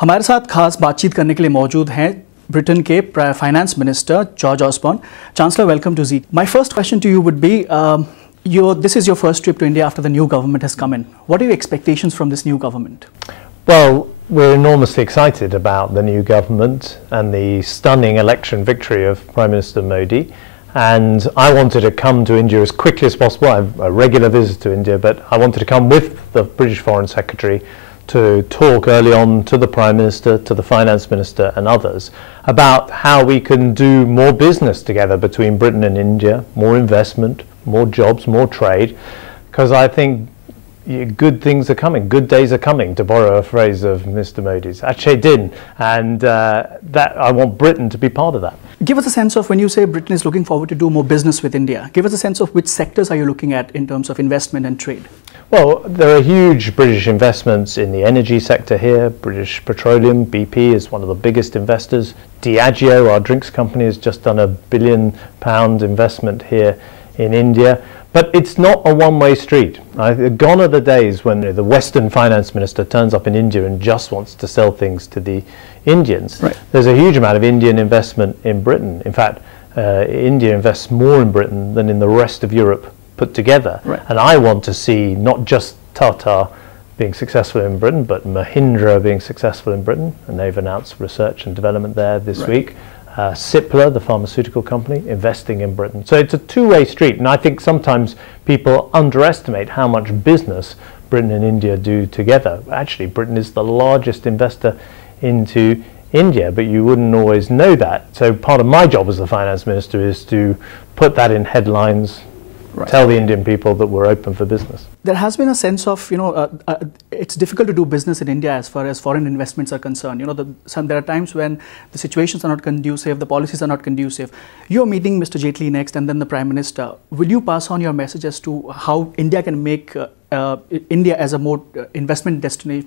हमारे साथ खास बातचीत करने के लिए मौजूद हैं ब्रिटेन के finance minister George Osborne. Chancellor, welcome to Z. My first question to you would be, this is your first trip to India after the new government has come in. What are your expectations from this new government? Well, we're enormously excited about the new government and the stunning election victory of Prime Minister Modi. And I wanted to come to India as quickly as possible. I'm a regular visitor to India, but I wanted to come with the British Foreign Secretary to talk early on to the Prime Minister, to the Finance Minister and others about how we can do more business together between Britain and India, more investment, more jobs, more trade, because I think good things are coming, good days are coming, to borrow a phrase of Mr. Modi's. Achhe din, and that I want Britain to be part of that. Give us a sense of, when you say Britain is looking forward to do more business with India, give us a sense of which sectors are you looking at in terms of investment and trade? Well, there are huge British investments in the energy sector here. British Petroleum, BP, is one of the biggest investors. Diageo, our drinks company, has just done £1 billion investment here in India. But it's not a one-way street. Gone are the days when the Western finance minister turns up in India and just wants to sell things to the Indians. Right. There's a huge amount of Indian investment in Britain. In fact, India invests more in Britain than in the rest of Europe put together. Right. And I want to see not just Tata being successful in Britain, but Mahindra being successful in Britain, and they've announced research and development there this week. Cipla, the pharmaceutical company, investing in Britain. So it's a two-way street, and I think sometimes people underestimate how much business Britain and India do together. Actually, Britain is the largest investor into India, but you wouldn't always know that. So part of my job as the finance minister is to put that in headlines, tell the Indian people that we're open for business. There has been a sense of, it's difficult to do business in India as far as foreign investments are concerned. There are times when the situations are not conducive, the policies are not conducive. You're meeting Mr. Jaitley next and then the Prime Minister. Will you pass on your message as to how India can make India as a more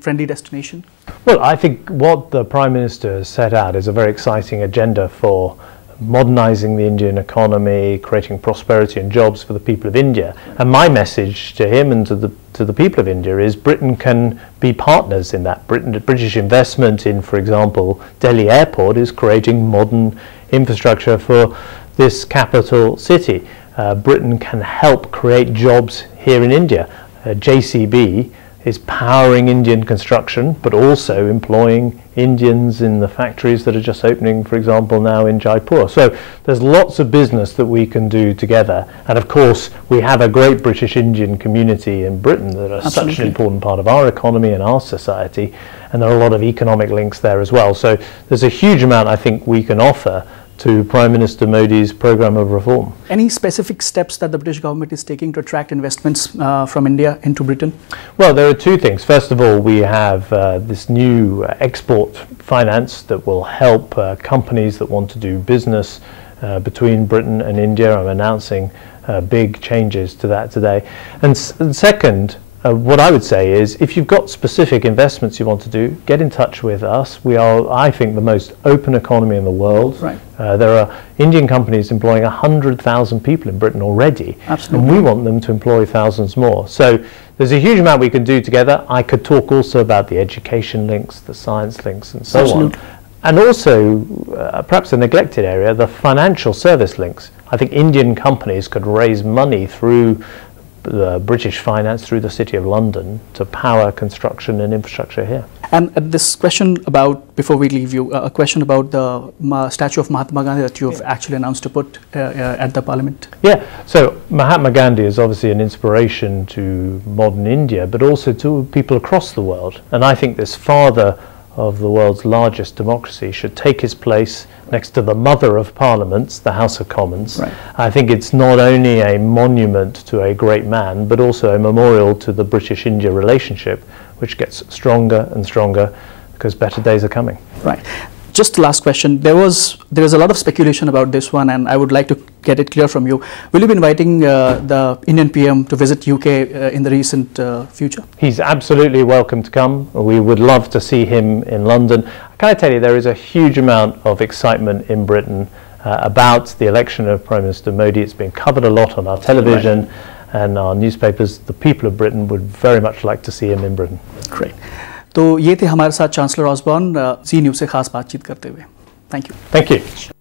friendly destination? Well, I think what the Prime Minister has set out is a very exciting agenda for modernising the Indian economy, creating prosperity and jobs for the people of India. And my message to him and to the people of India is Britain can be partners in that. British investment in, for example, Delhi Airport is creating modern infrastructure for this capital city. Britain can help create jobs here in India. JCB is powering Indian construction, but also employing Indians in the factories that are just opening, for example, now in Jaipur. So there's lots of business that we can do together. And of course, we have a great British Indian community in Britain that are such an important part of our economy and our society. And there are a lot of economic links there as well. So there's a huge amount, I think, we can offer to Prime Minister Modi's programme of reform. Any specific steps that the British government is taking to attract investments from India into Britain? Well, there are two things. First of all, we have this new export finance that will help companies that want to do business between Britain and India. I'm announcing big changes to that today. And second, what I would say is, if you've got specific investments you want to do, get in touch with us. We are, I think, the most open economy in the world. Right. There are Indian companies employing 100,000 people in Britain already. Absolutely. And we want them to employ thousands more. So there's a huge amount we can do together. I could talk also about the education links, the science links, and so on. And also, perhaps a neglected area, the financial service links. I think Indian companies could raise money through the British finance, through the City of London, to power construction and infrastructure here. And this question about, before we leave you, a question about the statue of Mahatma Gandhi that you've actually announced to put at the Parliament. Yeah, so Mahatma Gandhi is obviously an inspiration to modern India, but also to people across the world. And I think this father of the world's largest democracy should take his place next to the mother of parliaments, the House of Commons. Right. I think it's not only a monument to a great man, but also a memorial to the British-India relationship, which gets stronger and stronger because better days are coming. Right. Just the last question. There is a lot of speculation about this one, and I would like to get it clear from you. Will you be inviting the Indian PM to visit UK in the recent future? He's absolutely welcome to come. We would love to see him in London. Can I tell you, there is a huge amount of excitement in Britain about the election of Prime Minister Modi. It's been covered a lot on our television. Right. And our newspapers. The people of Britain would very much like to see him in Britain. Great. तो ये थे हमारे साथ chancellor Osborne जी news से खास बातचीत करते हुए। Thank you.